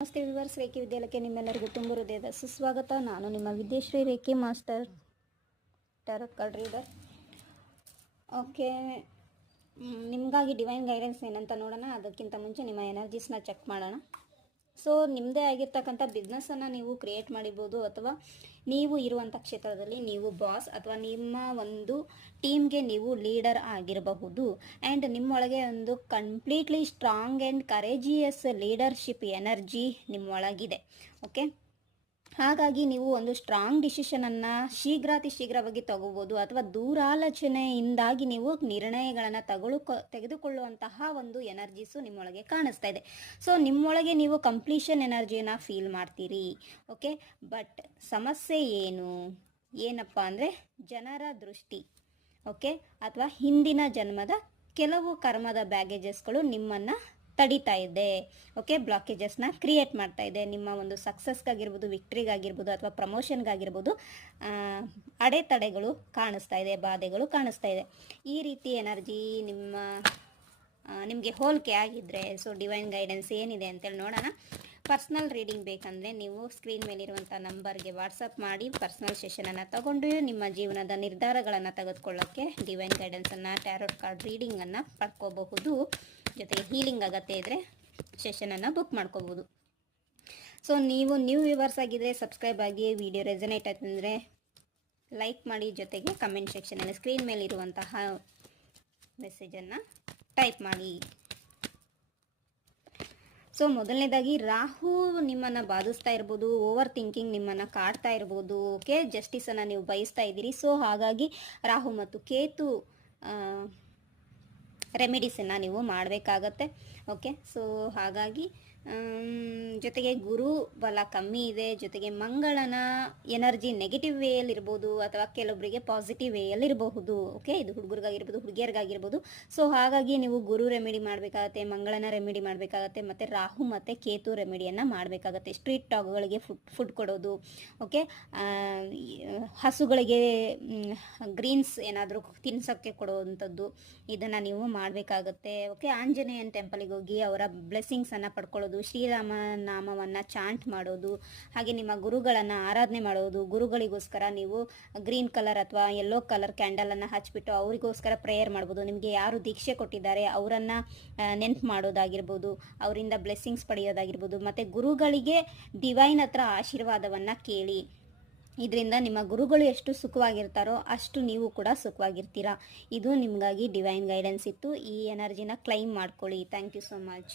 ನಮಸ್ತೆ ವಿವರ್ಸ್, ರೇಖೆ ವಿದ್ಯಾಲಯಕ್ಕೆ ನಿಮ್ಮೆಲ್ಲರಿಗೂ ತುಂಬ ಹೃದಯದ ಸುಸ್ವಾಗತ. ನಾನು ನಿಮ್ಮ ವಿದ್ಯಾಶ್ರೀ ರೇಖೆ master tarot card reader. Okay, ನಿಮಗಾಗಿ ಡಿವೈನ್ ಗೈಡೆನ್ಸ್ ಏನಂತ ನೋಡೋಣ. ಅದಕ್ಕಿಂತ ಮುಂಚೆ ನಿಮ್ಮ ಎನರ್ಜೀಸ್ನ ಚೆಕ್ ಮಾಡೋಣ. ಸೊ ನಿಮ್ಮದೇ ಆಗಿರ್ತಕ್ಕಂಥ ಬಿಸ್ನೆಸ್ಸನ್ನು ನೀವು ಕ್ರಿಯೇಟ್ ಮಾಡಿರ್ಬೋದು, ಅಥವಾ ನೀವು ಇರುವಂಥ ಕ್ಷೇತ್ರದಲ್ಲಿ ನೀವು ಬಾಸ್ ಅಥವಾ ನಿಮ್ಮ ಒಂದು ಟೀಮ್ಗೆ ನೀವು ಲೀಡರ್ ಆಗಿರಬಹುದು. ಆ್ಯಂಡ್ ನಿಮ್ಮೊಳಗೆ ಒಂದು completely strong and courageous leadership energy ನಿಮ್ಮೊಳಗಿದೆ. ಓಕೆ, ಹಾಗಾಗಿ ನೀವು ಒಂದು ಸ್ಟ್ರಾಂಗ್ ಡಿಸಿಷನನ್ನು ಶೀಘ್ರವಾಗಿ ತಗೋಬೋದು, ಅಥವಾ ದೂರಾಲೋಚನೆಯಿಂದಾಗಿ ನೀವು ನಿರ್ಣಯಗಳನ್ನು ತೆಗೆದುಕೊಳ್ಳುವಂತಹ ಒಂದು ಎನರ್ಜೀಸು ನಿಮ್ಮೊಳಗೆ ಕಾಣಿಸ್ತಾ ಇದೆ. ಸೊ ನಿಮ್ಮೊಳಗೆ ನೀವು ಕಂಪ್ಲೀಷನ್ ಎನರ್ಜಿಯನ್ನು ಫೀಲ್ ಮಾಡ್ತೀರಿ. ಓಕೆ, ಬಟ್ ಸಮಸ್ಯೆ ಏನಪ್ಪ ಅಂದರೆ ಜನರ ದೃಷ್ಟಿ, ಓಕೆ, ಅಥವಾ ಹಿಂದಿನ ಜನ್ಮದ ಕೆಲವು ಕರ್ಮದ ಬ್ಯಾಗೇಜಸ್ಗಳು ನಿಮ್ಮನ್ನು ತಡೀತಾ ಇದೆ. ಓಕೆ, ಬ್ಲಾಕೇಜಸ್ನ ಕ್ರಿಯೇಟ್ ಮಾಡ್ತಾ ಇದೆ. ನಿಮ್ಮ ಒಂದು ಸಕ್ಸಸ್ಗಾಗಿರ್ಬೋದು, ವಿಕ್ಟ್ರಿಗಾಗಿರ್ಬೋದು, ಅಥವಾ ಪ್ರಮೋಷನ್ಗಾಗಿರ್ಬೋದು ಅಡೆತಡೆಗಳು ಕಾಣಿಸ್ತಾ ಇದೆ, ಬಾಧೆಗಳು ಕಾಣಿಸ್ತಾ ಇದೆ. ಈ ರೀತಿ ಎನರ್ಜಿ ನಿಮಗೆ ಹೋಲಿಕೆ ಆಗಿದ್ದರೆ ಸೊ ಡಿವೈನ್ ಗೈಡೆನ್ಸ್ ಏನಿದೆ ಅಂತೇಳಿ ನೋಡೋಣ. ಪರ್ಸ್ನಲ್ ರೀಡಿಂಗ್ ಬೇಕಂದರೆ ನೀವು ಸ್ಕ್ರೀನ್ ಮೇಲಿರುವಂಥ ನಂಬರ್ಗೆ ವಾಟ್ಸಪ್ ಮಾಡಿ ಪರ್ಸ್ನಲ್ ಸೆಷನನ್ನು ತಗೊಂಡು ನಿಮ್ಮ ಜೀವನದ ನಿರ್ಧಾರಗಳನ್ನು ತೆಗೆದುಕೊಳ್ಳೋಕ್ಕೆ ಡಿವೈನ್ ಗೈಡೆನ್ಸನ್ನು, ಟ್ಯಾರೋಟ್ ಕಾರ್ಡ್ ರೀಡಿಂಗನ್ನು ಪಡ್ಕೋಬಹುದು. ಜೊತೆಗೆ ಹೀಲಿಂಗ್ ಅಗತ್ಯ ಇದ್ದರೆ ಸೆಷನನ್ನು ಬುಕ್ ಮಾಡ್ಕೋಬೋದು. ಸೊ ನೀವು ನ್ಯೂ ವ್ಯೂವರ್ಸ್ ಆಗಿದ್ದರೆ ಸಬ್ಸ್ಕ್ರೈಬ್ ಆಗಿ, ವಿಡಿಯೋ ರೆಸನೇಟ್ ಆಯ್ತಂದರೆ ಲೈಕ್ ಮಾಡಿ, ಜೊತೆಗೆ ಕಮೆಂಟ್ ಸೆಕ್ಷನಲ್ಲಿ ಸ್ಕ್ರೀನ್ ಮೇಲೆ ಇರುವಂತಹ ಮೆಸೇಜನ್ನು ಟೈಪ್ ಮಾಡಿ. ಸೊ ಮೊದಲನೇದಾಗಿ ರಾಹು ನಿಮ್ಮನ್ನು ಬಾಧಿಸ್ತಾ ಇರ್ಬೋದು, ಓವರ್ ಥಿಂಕಿಂಗ್ ನಿಮ್ಮನ್ನು ಕಾಡ್ತಾ ಇರ್ಬೋದು. ಓಕೆ, ಜಸ್ಟಿಸನ್ನು ನೀವು ಬಯಸ್ತಾ ಇದ್ದೀರಿ. ಸೊ ಹಾಗಾಗಿ ರಾಹು ಮತ್ತು ಕೇತು ರೆಮಿಡೀಸನ್ನು ನೀವು ಮಾಡಬೇಕಾಗತ್ತೆ. ಓಕೆ, ಸೊ ಹಾಗಾಗಿ ಜೊತೆಗೆ ಗುರು ಬಲ ಕಮ್ಮಿ ಇದೆ. ಜೊತೆಗೆ ಮಂಗಳನ ಎನರ್ಜಿ ನೆಗೆಟಿವ್ ವೇಯಲ್ಲಿರ್ಬೋದು, ಅಥವಾ ಕೆಲವೊಬ್ಬರಿಗೆ ಪಾಸಿಟಿವ್ ವೇಯಲ್ಲಿರಬಹುದು. ಓಕೆ, ಇದು ಹುಡುಗರಿಗಾಗಿರ್ಬೋದು, ಹುಡುಗಿಯರಿಗಾಗಿರ್ಬೋದು. ಸೊ ಹಾಗಾಗಿ ನೀವು ಗುರು ರೆಮಿಡಿ ಮಾಡಬೇಕಾಗತ್ತೆ, ಮಂಗಳನ ರೆಮಿಡಿ ಮಾಡಬೇಕಾಗತ್ತೆ, ಮತ್ತು ರಾಹು ಮತ್ತು ಕೇತು ರೆಮಿಡಿಯನ್ನು ಮಾಡಬೇಕಾಗತ್ತೆ. ಸ್ಟ್ರೀಟ್ ಡಾಗ್ಗಳಿಗೆ ಫುಡ್ ಕೊಡೋದು, ಓಕೆ, ಹಸುಗಳಿಗೆ ಗ್ರೀನ್ಸ್ ಏನಾದರೂ ತಿನ್ಸೋಕ್ಕೆ ಕೊಡುವಂಥದ್ದು, ಇದನ್ನು ನೀವು ಮಾಡಬೇಕಾಗತ್ತೆ. ಓಕೆ, ಆಂಜನೇಯನ ಟೆಂಪಲಿಗೆ ಹೋಗಿ ಅವರ ಬ್ಲೆಸ್ಸಿಂಗ್ಸನ್ನು ಪಡ್ಕೊಳ್ಳೋದು, ಶ್ರೀರಾಮ ನಾಮವನ್ನು ಚಾಂಟ್ ಮಾಡೋದು, ಹಾಗೆ ನಿಮ್ಮ ಗುರುಗಳನ್ನು ಆರಾಧನೆ ಮಾಡೋದು. ಗುರುಗಳಿಗೋಸ್ಕರ ನೀವು ಗ್ರೀನ್ ಕಲರ್ ಅಥವಾ ಯೆಲ್ಲೋ ಕಲರ್ ಕ್ಯಾಂಡಲನ್ನು ಹಚ್ಬಿಟ್ಟು ಅವರಿಗೋಸ್ಕರ ಪ್ರೇಯರ್ ಮಾಡ್ಬೋದು. ನಿಮಗೆ ಯಾರು ದೀಕ್ಷೆ ಕೊಟ್ಟಿದ್ದಾರೆ ಅವರನ್ನು ನೆನ್ಪು ಮಾಡೋದಾಗಿರ್ಬೋದು, ಅವರಿಂದ ಬ್ಲೆಸ್ಸಿಂಗ್ಸ್ ಪಡೆಯೋದಾಗಿರ್ಬೋದು. ಮತ್ತು ಗುರುಗಳಿಗೆ ಡಿವೈನ್ ಹತ್ರ ಆಶೀರ್ವಾದವನ್ನು ಕೇಳಿ. ಇದರಿಂದ ನಿಮ್ಮ ಗುರುಗಳು ಎಷ್ಟು ಸುಖವಾಗಿರ್ತಾರೋ ಅಷ್ಟು ನೀವು ಕೂಡ ಸುಖವಾಗಿರ್ತೀರಾ. ಇದು ನಿಮಗಾಗಿ ಡಿವೈನ್ ಗೈಡೆನ್ಸ್ ಇತ್ತು. ಈ ಎನರ್ಜಿನ ಕ್ಲೈಮ್ ಮಾಡ್ಕೊಳ್ಳಿ. Thank you so much.